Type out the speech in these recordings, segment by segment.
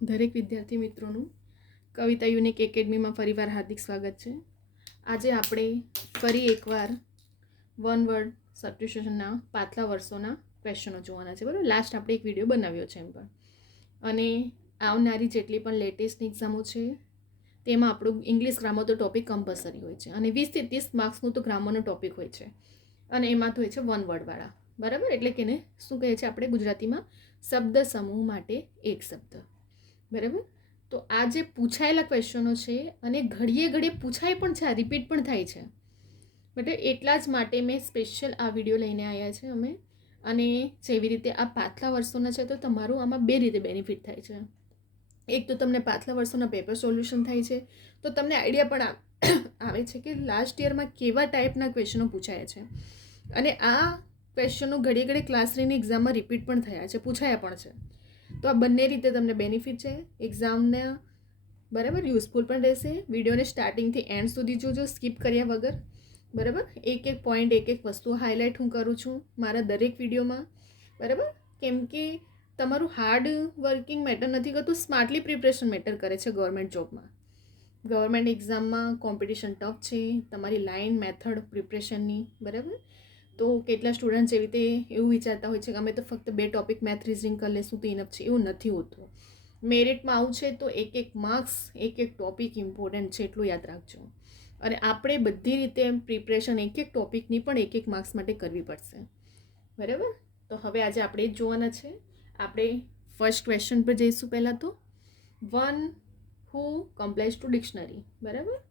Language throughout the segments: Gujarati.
દરેક વિદ્યાર્થી મિત્રોનું કવિતા યુનિક એકેડમીમાં ફરીવાર હાર્દિક સ્વાગત છે. આજે આપણે ફરી એકવાર વન વર્ડ સબસ્ટિટ્યુશનના પાછલા વર્ષોના ક્વેશ્ચનો જોવાના છે. બરાબર, લાસ્ટ આપણે એક વિડીયો બનાવ્યો છે એમ પણ. અને આવનારી જેટલી પણ લેટેસ્ટની એક્ઝામો છે તેમાં આપણું ઇંગ્લિશ ગ્રામર તો ટોપિક કમ્પલસરી હોય છે અને 20 થી 30 માર્ક્સનું તો ગ્રામરનો ટોપિક હોય છે અને એમાં તો હોય છે વન વર્ડવાળા. બરાબર, એટલે કે એને શું કહે છે આપણે ગુજરાતીમાં શબ્દ સમૂહ માટે એક શબ્દ. બરાબર, તો આ જે પૂછાયેલા ક્વેશ્ચનો છે અને ઘડીએ ઘડીએ પૂછાય પણ છે, રિપીટ પણ થાય છે. બટ એટલા જ માટે મેં સ્પેશિયલ આ વિડીયો લઈને આવ્યા છે અમે. અને જેવી રીતે આ પાછલા વર્ષોના છે તો તમારું આમાં બે રીતે બેનિફિટ થાય છે. એક તો તમને પાછલા વર્ષોના પેપર સોલ્યુશન થાય છે, તો તમને આઈડિયા પણ આવે છે કે લાસ્ટ યરમાં કેવા ટાઈપના ક્વેશ્ચનો પૂછાયા છે. અને આ ક્વેશ્ચનો ઘડીએ ઘડીએ ક્લાસ 3ની એક્ઝામમાં રિપીટ પણ થયા છે, પૂછાયા પણ છે. તો આ બંને રીતે તમને બેનિફિટ છે એક્ઝામના. બરાબર, યુઝફુલ પણ રહેશે. વિડીયોને સ્ટાર્ટિંગથી એન્ડ સુધી જોજો, સ્કીપ કર્યા વગર. બરાબર, એક એક પોઈન્ટ, એક એક વસ્તુ હાઇલાઇટ હું કરું છું મારા દરેક વિડીયોમાં. બરાબર, કેમ કે તમારું હાર્ડ વર્કિંગ મેટર નથી કરતું, સ્માર્ટલી પ્રિપરેશન મેટર કરે છે ગવર્મેન્ટ જોબમાં. ગવર્મેન્ટ એક્ઝામમાં કોમ્પિટિશન ટફ છે, તમારી લાઇન મેથડ પ્રિપરેશનની. બરાબર, તો કેટલા સ્ટુડન્ટ એવી રીતે એવું વિચારતા હોય છે કે અમે તો ફક્ત 2 ટોપિક મેથ રિઝનિંગ કરી લેશું તો ઇનફ છે. એવું નથી હોતું. મેરિટમાં આવું છે તો એક એક માર્ક્સ, એક એક ટોપિક ઇમ્પોર્ટન્ટ છે, એટલું યાદ રાખજો. અને આપણે બધી રીતે પ્રિપરેશન એક એક ટોપિકની પણ એક એક માર્ક્સ માટે કરવી પડશે. બરાબર, તો હવે આજે આપણે જ જોવાના છે. આપણે ફર્સ્ટ ક્વેશ્ચન પર જઈશું. પહેલાં તો one who compiles to dictionary. બરાબર,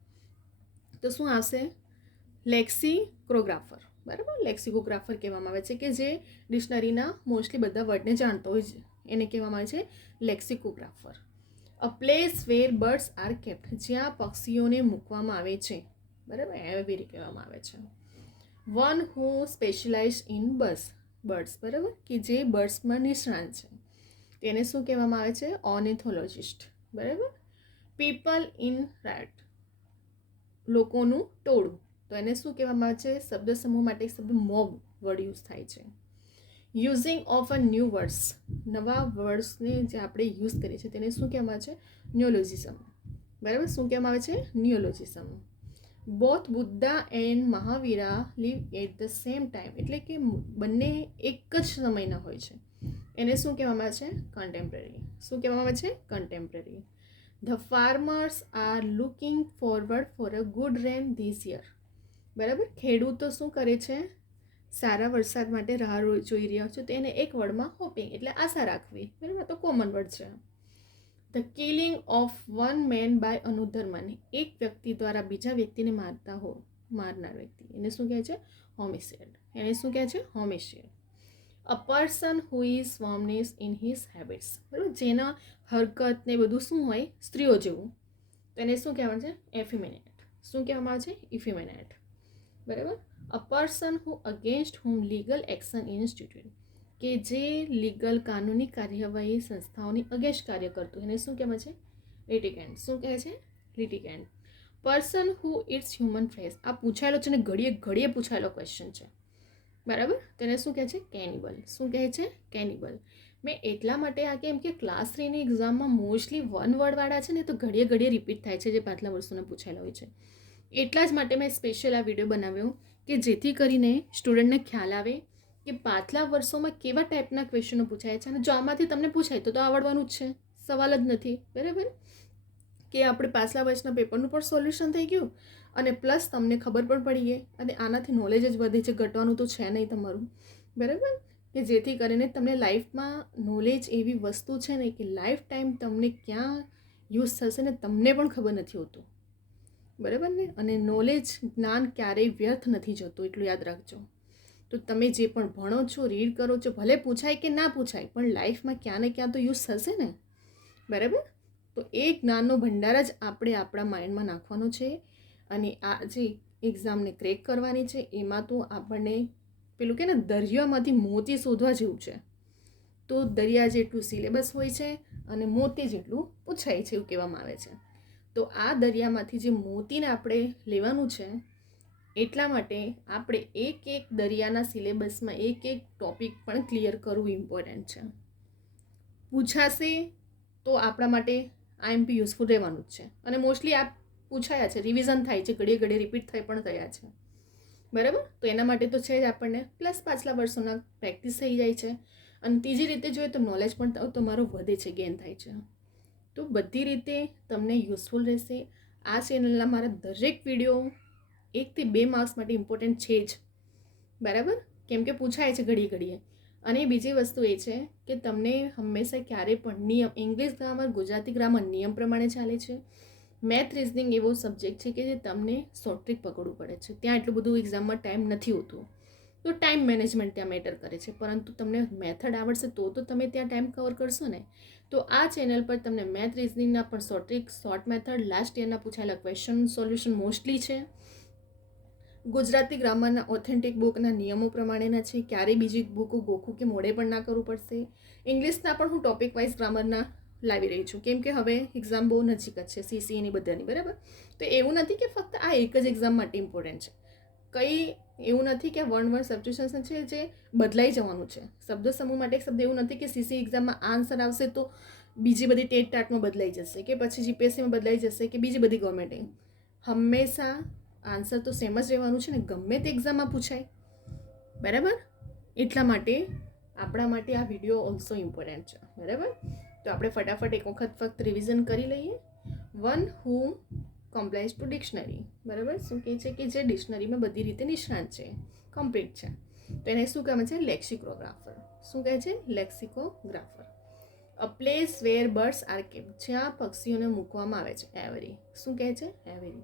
તો શું આવશે? લેક્સિકોગ્રાફર. બરાબર, લેક્સિકોગ્રાફર કહેવામાં આવે છે કે જે ડિક્શનરીના મોસ્ટલી બધા વર્ડને જાણતો હોય છે, એને કહેવામાં આવે છે lexicographer. A place where birds are kept, જ્યાં પક્ષીઓને મૂકવામાં આવે છે. બરાબર, એવી કહેવામાં આવે છે. One who specialise in birds. બરાબર, કે જે બર્ડ્સમાં નિષ્ણાત છે તેને શું કહેવામાં આવે છે? ઓર્નિથોલોજિસ્ટ. બરાબર, પીપલ ઇન રાઇટ, લોકોનું ટોળું, તો એને શું કહેવામાં આવે છે? શબ્દ સમૂહ માટે શબ્દ મોબ વર્ડ યુઝ થાય છે. Using of a new words, નવા વર્ડ્સને જે આપણે યુઝ કરીએ છીએ તેને શું કહેવામાં આવે છે? ન્યોલોજિઝમ. બરાબર, શું કહેવામાં આવે છે? Neologism. Both Buddha and Mahavira live at the same time, એટલે કે બંને એક જ સમયના હોય છે. એને શું કહેવામાં આવે છે? કન્ટેમ્પરરી. શું કહેવામાં આવે છે? Contemporary. The farmers are looking forward for a good rain this year. બરાબર, ખેડૂતો શું કરે છે? સારા વરસાદ માટે રાહ જોઈ રહ્યા છો. તો એને એક વર્ડમાં હોપિંગ, એટલે આશા રાખવી. બરાબર, તો કોમન વર્ડ છે. The killing of one man by another man, એક વ્યક્તિ દ્વારા બીજા વ્યક્તિને મારનાર વ્યક્તિ, એને શું કહે છે? હોમિસાઇડ. એને શું કહે છે? Homicide. A person who is warmness in his habits. બરાબર, જેના હરકત ને બધું શું હોય? સ્ત્રીઓ જેવું, તો એને શું કહેવામાં છે? એફિમેનેટ. શું કહેવામાં આવે છે? ઇફિમેનેટ. બરાબર, અ પર્સન હુ against whom legal action institute, કે જે લીગલ કાનૂની કાર્યવાહી સંસ્થાઓની અગેન્સ્ટ કાર્ય કરતું, એને શું કહેવાય છે? લિટિગેન્ટ. શું કહે છે? Litigant. Person who it's human flesh, આ પૂછાયેલો છે ને ઘડીએ ઘડીએ પૂછાયેલો ક્વેશ્ચન છે. બરાબર, તેને શું કહે છે? કેનિબલ. શું કહે છે? કેનિબલ. મેં એટલા માટે આ કેમ કે ક્લાસ 3ની એક્ઝામમાં મોસ્ટલી વન વર્ડવાળા છે ને તો ઘડીએ ઘડીએ રિપીટ થાય છે, જે પાછલા વર્ષોના પૂછાયેલા હોય છે. એટલા જ માટે મેં સ્પેશિયલ આ વિડીયો બનાવ્યો કે જેથી કરીને સ્ટુડન્ટને ખ્યાલ આવે કે પાછલા વર્ષોમાં કેવા ટાઈપના ક્વેશ્ચનો પૂછાય છે. અને જો આમાંથી તમને પૂછાય તો આવડવાનું જ છે, સવાલ જ નથી. બરાબર, કે આપણે પાછલા વર્ષના પેપરનું પણ સોલ્યુશન થઈ ગયું અને પ્લસ તમને ખબર પણ પડી ગઈ અને આનાથી નોલેજ જ વધે છે, ઘટવાનું તો છે નહીં તમારું. બરાબર, કે જેથી કરીને તમને લાઈફમાં નોલેજ એવી વસ્તુ છે ને કે લાઈફ ટાઈમ તમને ક્યાં યુઝ થશે ને તમને પણ ખબર નથી હોતું. બરાબર ને, અને નોલેજ, જ્ઞાન ક્યારેય વ્યર્થ નથી જતું, એટલું યાદ રાખજો. તો તમે જે પણ ભણો છો, રીડ કરો છો, ભલે પૂછાય કે ના પૂછાય પણ લાઈફમાં ક્યાં ને ક્યાં તો યુઝ થશે ને. બરાબર, તો એ જ્ઞાનનો ભંડાર જ આપણે આપણા માઇન્ડમાં નાખવાનો છે. અને આ જે એક્ઝામને ક્રેક કરવાની છે એમાં તો આપણને પેલું કે ને દરિયામાંથી મોતી શોધવા જેવું છે. તો દરિયા જેટલું સિલેબસ હોય છે અને મોતી જેટલું પૂછાય છે એવું કહેવામાં આવે છે. તો આ દરિયામાંથી જે મોતીને આપણે લેવાનું છે, એટલા માટે આપણે એક એક દરિયાના સિલેબસમાં એક એક ટોપિક પણ ક્લિયર કરવું ઇમ્પોર્ટન્ટ છે. પૂછાશે તો આપણા માટે IMP યુઝફુલ રહેવાનું જ છે. અને મોસ્ટલી આ પૂછાયા છે, રિવિઝન થાય છે, ઘડીએ ઘડીએ રિપીટ થઈ પણ થયા છે. બરાબર, તો એના માટે તો છે જ આપણને, પ્લસ પાછલા વર્ષોના પ્રેક્ટિસ થઈ જાય છે. અને ત્રીજી રીતે જોઈએ તો નોલેજ પણ તમારો વધે છે, ગેઇન થાય છે. તો બધી રીતે તમને યુઝફુલ રહેશે. આ ચેનલના મારા દરેક વિડીયો 1 થી 2 માર્ક્સ માટે ઇમ્પોર્ટન્ટ છે જ. બરાબર, કેમ કે પૂછાય છે ઘડીએ ઘડીએ. અને બીજી વસ્તુ એ છે કે તમને હંમેશા ક્યારે પણ નિયમ, ઇંગ્લિશ ગ્રામર, ગુજરાતી ગ્રામર નિયમ પ્રમાણે ચાલે છે. મેથ રિઝનિંગ એવો સબ્જેક્ટ છે કે જે તમને શોર્ટ ટ્રીક પકડવું પડે છે. ત્યાં એટલું બધું એક્ઝામમાં ટાઈમ નથી હોતું, તો ટાઈમ મેનેજમેન્ટ ત્યાં મેટર કરે છે. પરંતુ તમને મેથડ આવડશે તો તમે ત્યાં ટાઈમ કવર કરશો ને. તો આ ચેનલ પર તમને મેથ રિઝનિંગના પણ short trick, short method, last યરના પૂછાયેલા ક્વેશ્ચન સોલ્યુશન મોસ્ટલી છે. ગુજરાતી ગ્રામરના ઓથેન્ટિક બુકના નિયમો પ્રમાણેના છે, ક્યારેય બીજી બુકો ગોખું કે મોડે પણ ના કરવું પડશે. ઇંગ્લિશના પણ હું ટોપિક વાઇઝ ગ્રામરના લાવી રહી છું, કેમ કે હવે એક્ઝામ બહુ નજીક જ છે, CCEની બધાની. બરાબર, તો એવું નથી કે ફક્ત આ એક જ એક્ઝામ માટે ઇમ્પોર્ટન્ટ છે. કંઈ એવું નથી કે વર્ડ સબ્સ્ટિટ્યુશન છે જે બદલાઈ જવાનું છે. શબ્દ સમૂહ માટે એક શબ્દ એવું નથી કે CCE એક્ઝામમાં આન્સર આવશે તો બીજી બધી ટેટ ટાટમાં બદલાઈ જશે, કે પછી GPSCમાં બદલાઈ જશે, કે બીજી બધી ગવર્મેન્ટ. હંમેશા આન્સર તો સેમ જ રહેવાનું છે ને, ગમે તે એક્ઝામમાં પૂછાય. બરાબર, એટલા માટે આપણા માટે આ વિડીયો ઓલ્સો ઇમ્પોર્ટન્ટ છે. બરાબર, તો આપણે ફટાફટ એક વખત ફક્ત રિવિઝન કરી લઈએ. One who compiles to dictionary. બરાબર, શું કહે છે કે જે ડિક્શનરીમાં બધી રીતે નિષ્ણાંત છે, કમ્પ્લીટ છે, તો એને શું કહે છે? લેક્સિકોગ્રાફર. શું કહે છે? Lexicographer. A place where birds are kept, જ્યાં પક્ષીઓને મૂકવામાં આવે છે. એવરી. શું કહે છે? Aviary.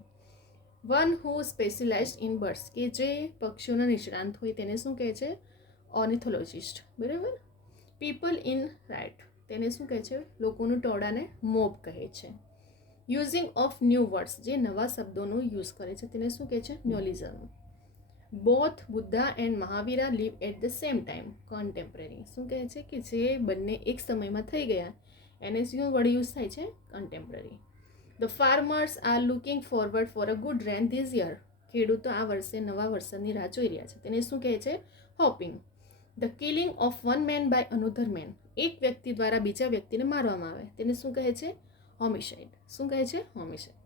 One who specialised in birds, કે જે પક્ષીઓના નિષ્ણાંત હોય તેને શું કહે છે? ઓર્નિથોલોજિસ્ટ. બરાબર. પીપલ ઇન રાઇટ, તેને શું કહે છે? લોકોનું ટોળાને મોબ કહે છે. યુઝિંગ ઓફ ન્યૂ વર્ડ્સ, જે નવા શબ્દોનો યુઝ કરે છે તેને શું કહે છે? Neologism. Both Buddha and Mahavira live at the same time, contemporary. શું કહે છે કે જે બંને એક સમયમાં થઈ ગયા એને શું વર્ડ યુઝ થાય છે? Contemporary. The farmers are looking forward for a good rain this year, ખેડૂતો આ વર્ષે નવા વરસાદની રાહ જોઈ રહ્યા છે, તેને શું કહે છે? Hopping. The killing of one man by another man, એક વ્યક્તિ દ્વારા બીજા વ્યક્તિને મારવામાં આવે તેને શું કહે છે? હોમિસાઇડ. શું કહે છે? Homicide.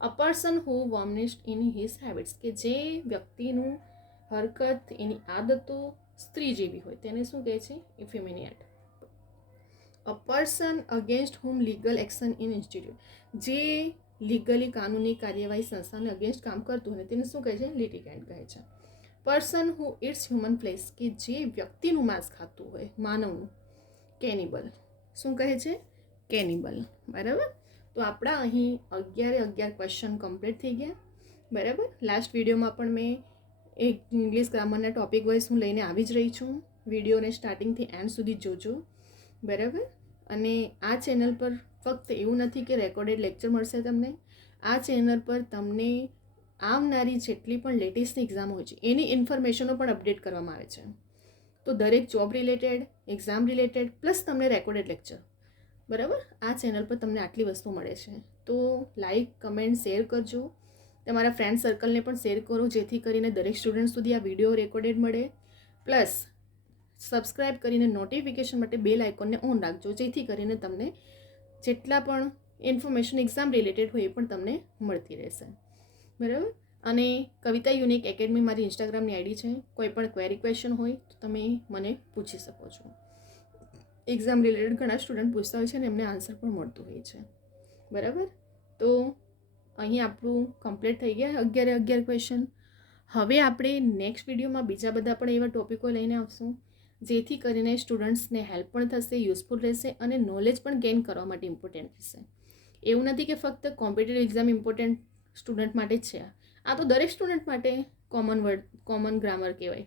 A person who vomits in his habits, કે જે વ્યક્તિનું હરકત, એની આદતો સ્ત્રી જેવી હોય તેને શું કહે છે? Effeminate. A person against whom legal action in institute, જે લીગલી કાનૂની કાર્યવાહી સંસ્થાને અગેન્સ્ટ કામ કરતું હોય તેને શું કહે છે? લિટિગન્ટ કહે છે. Person who it's human flesh, કે જે વ્યક્તિનું માંસ ખાતું હોય, માનવનું, કેનિબલ. શું કહે છે? કેનિબલ. બરાબર, તો આપણા અહીં 11 ક્વેશ્ચન કમ્પ્લીટ થઈ ગયા. બરાબર, લાસ્ટ વિડીયોમાં પણ મેં એક ઇંગ્લિશ ગ્રામરના ટોપિક વાઇઝ હું લઈને આવી જ રહી છું. વિડીયોને સ્ટાર્ટિંગથી એન્ડ સુધી જોજો. બરાબર, અને આ ચેનલ પર ફક્ત એવું નથી કે રેકોર્ડેડ લેક્ચર મળશે તમને. આ ચેનલ પર તમને આવનારી જેટલી પણ લેટેસ્ટ એક્ઝામ હોય છે એની ઇન્ફોર્મેશનો પણ અપડેટ કરવામાં આવે છે. તો દરેક job related, exam related, plus તમને રેકોર્ડેડ લેક્ચર. બરાબર, આ ચેનલ પર તમને આટલી વસ્તુ મળે છે. તો લાઈક, કમેન્ટ, શેર કરજો. તમારા ફ્રેન્ડ સર્કલને પણ શેર કરો, જેથી કરીને દરેક સ્ટુડન્ટ સુધી આ વિડીયો રેકોર્ડેડ મળે. પ્લસ સબસ્ક્રાઈબ કરીને નોટિફિકેશન માટે બેલ આઇકોનને ઓન રાખજો, જેથી કરીને તમને જેટલા પણ ઇન્ફોર્મેશન એક્ઝામ રિલેટેડ હોય એ પણ તમને મળતી રહેશે. બરાબર, અને કવિતા યુનિક એકેડમી મારી ઇન્સ્ટાગ્રામની આઈડી છે. કોઈ પણ ક્વેરી ક્વેશ્ચન હોય તો તમે મને પૂછી શકો છો. એક્ઝામ રિલેટેડ ઘણા સ્ટુડન્ટ પૂછતા હોય છે અને એમને આન્સર પણ મળતું હોય છે. બરાબર, તો અહીં આપણું કમ્પ્લીટ થઈ ગયા 11 ક્વેશ્ચન. હવે આપણે નેક્સ્ટ વિડીયોમાં બીજા બધા પણ એવા ટોપિકો લઈને આવશું, જેથી કરીને સ્ટુડન્ટ્સને હેલ્પ પણ થશે, યુઝફુલ રહેશે અને નોલેજ પણ ગેઇન કરવા માટે ઇમ્પોર્ટન્ટ રહેશે. એવું નથી કે ફક્ત કોમ્પિટિટિવ એક્ઝામ ઇમ્પોર્ટન્ટ સ્ટુડન્ટ માટે જ છે. આ તો દરેક સ્ટુડન્ટ માટે કોમન ગ્રામર કહેવાય.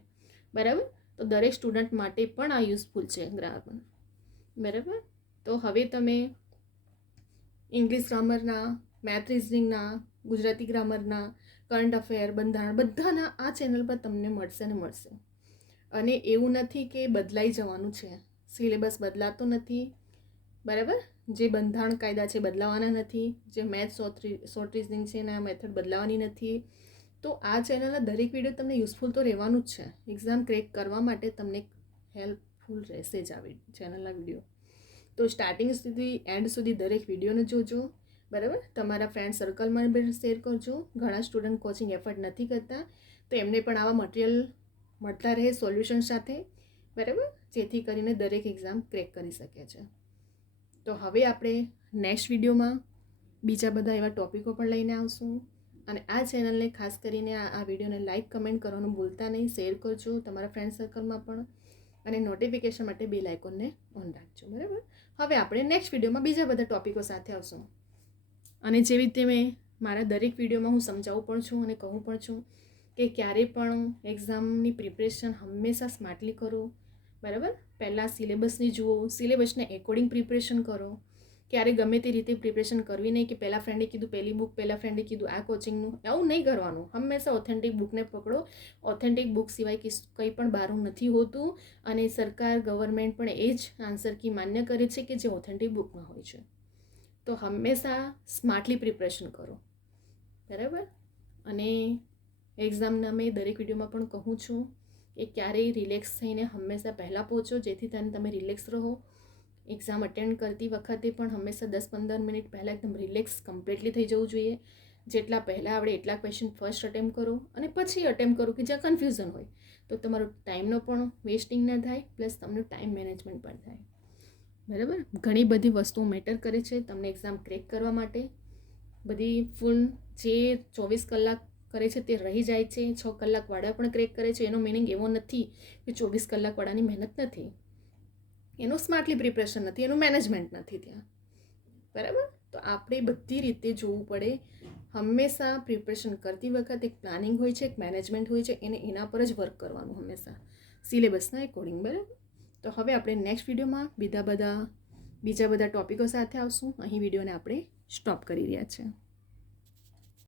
બરાબર, તો દરેક સ્ટુડન્ટ માટે પણ આ યુઝફુલ છે ગ્રામર. બરાબર, તો હવે તમે ઇંગ્લિશ ગ્રામરના, મેથ રિઝનિંગના, ગુજરાતી ગ્રામરના, કરંટ અફેર, બંધારણ બધાના આ ચેનલ પર તમને મળશે ને મળશે. અને એવું નથી કે બદલાઈ જવાનું છે, સિલેબસ બદલાતો નથી. બરાબર, જે બંધારણ કાયદા છે બદલાવાના નથી, જે મેથ શોર્ટ રિઝનિંગ છે એના મેથડ બદલાવાની નથી. તો આ ચેનલના દરેક વિડીયો તમને યુઝફુલ તો રહેવાનું જ છે. એક્ઝામ ક્રેક કરવા માટે તમને હેલ્પફુલ રહેશે જ આ ચેનલના વિડીયો. તો સ્ટાર્ટિંગ સુધી એન્ડ સુધી દરેક વિડીયોને જોજો, બરાબર. તમારા ફ્રેન્ડ સર્કલમાં પણ શેર કરજો. ઘણા સ્ટુડન્ટ કોચિંગ એફર્ટ નથી કરતા, તો એમને પણ આવા મટીરિયલ મળતા રહે સોલ્યુશન સાથે, બરાબર, જેથી કરીને દરેક એક્ઝામ ક્રેક કરી શકે છે. તો હવે આપણે નેક્સ્ટ વિડીયોમાં બીજા બધા એવા ટોપિકો પણ લઈને આવશું. અને આ ચેનલને ખાસ કરીને આ વિડીયોને લાઇક કમેન્ટ કરવાનું ભૂલતા નહીં, શેર કરજો તમારા ફ્રેન્ડ સર્કલમાં પણ, અને નોટિફિકેશન માટે બેલ આઇકોનને ઓન રાખજો, બરાબર. હવે આપણે નેક્સ્ટ વિડીયોમાં બીજા બધા ટોપિકો સાથે આવશું. અને જેવી રીતે મેં મારા દરેક વિડીયોમાં હું સમજાવું પણ છું અને કહું પણ છું કે ક્યારેય પણ એક્ઝામની પ્રિપરેશન હંમેશા સ્માર્ટલી કરો, બરાબર. પહેલાં સિલેબસની જુઓ, સિલેબસને એકોર્ડિંગ પ્રિપરેશન કરો. ક્યારે ગમે તે રીતે પ્રિપરેશન કરવી નહીં કે પહેલાં ફ્રેન્ડે કીધું પહેલી બુક, પહેલાં ફ્રેન્ડે કીધું આ કોચિંગનું, એવું નહીં કરવાનું. હંમેશા ઓથેન્ટિક બુકને પકડો. ઓથેન્ટિક બુક સિવાય કંઈ પણ બહારું નથી હોતું, અને સરકાર ગવર્મેન્ટ પણ એ જ આન્સર કી માન્ય કરે છે કે જે ઓથેન્ટિક બુકમાં હોય છે. તો હંમેશા સ્માર્ટલી પ્રિપરેશન કરો, બરાબર. અને એક્ઝામના મેં દરેક વિડીયોમાં પણ કહું છું કે ક્યારેય રિલેક્સ થઈને હંમેશા પહેલાં પહોંચો, જેથી તમે રિલેક્સ રહો. એક્ઝામ અટેન્ડ કરતી વખતે પણ હંમેશા 10-15 મિનિટ પહેલાં એકદમ રિલેક્સ કમ્પ્લીટલી થઈ જવું જોઈએ. જેટલા પહેલાં આવડે એટલા ક્વેશ્ચન ફર્સ્ટ અટેમ્પ કરો, અને પછી અટેમ્પ કરો કે જ્યાં કન્ફ્યુઝન હોય, તો તમારો ટાઈમનો પણ વેસ્ટિંગ ના થાય, પ્લસ તમને ટાઈમ મેનેજમેન્ટ પણ થાય, બરાબર. ઘણી બધી વસ્તુઓ મેટર કરે છે તમને એક્ઝામ ક્રેક કરવા માટે. બધી ફૂલ જે 24 કલાક કરે છે તે રહી જાય છે, 6 કલાકવાળા પણ ક્રેક કરે છે. એનો મિનિંગ એવો નથી કે 24 કલાકવાળાની મહેનત નથી, એનું સ્માર્ટલી પ્રિપરેશન નથી, એનું મેનેજમેન્ટ નથી ત્યાં, બરાબર. તો આપણે બધી રીતે જોવું પડે. હંમેશા પ્રિપરેશન કરતી વખતે એક પ્લાનિંગ હોય છે, એક મેનેજમેન્ટ હોય છે, એને એના પર જ વર્ક કરવાનું હંમેશા, સિલેબસના એકોર્ડિંગ, બરાબર. તો હવે આપણે નેક્સ્ટ વિડીયોમાં બીજા બધા ટોપિકો સાથે આવશું. અહીં વિડીયોને આપણે સ્ટોપ કરી રહ્યા છીએ.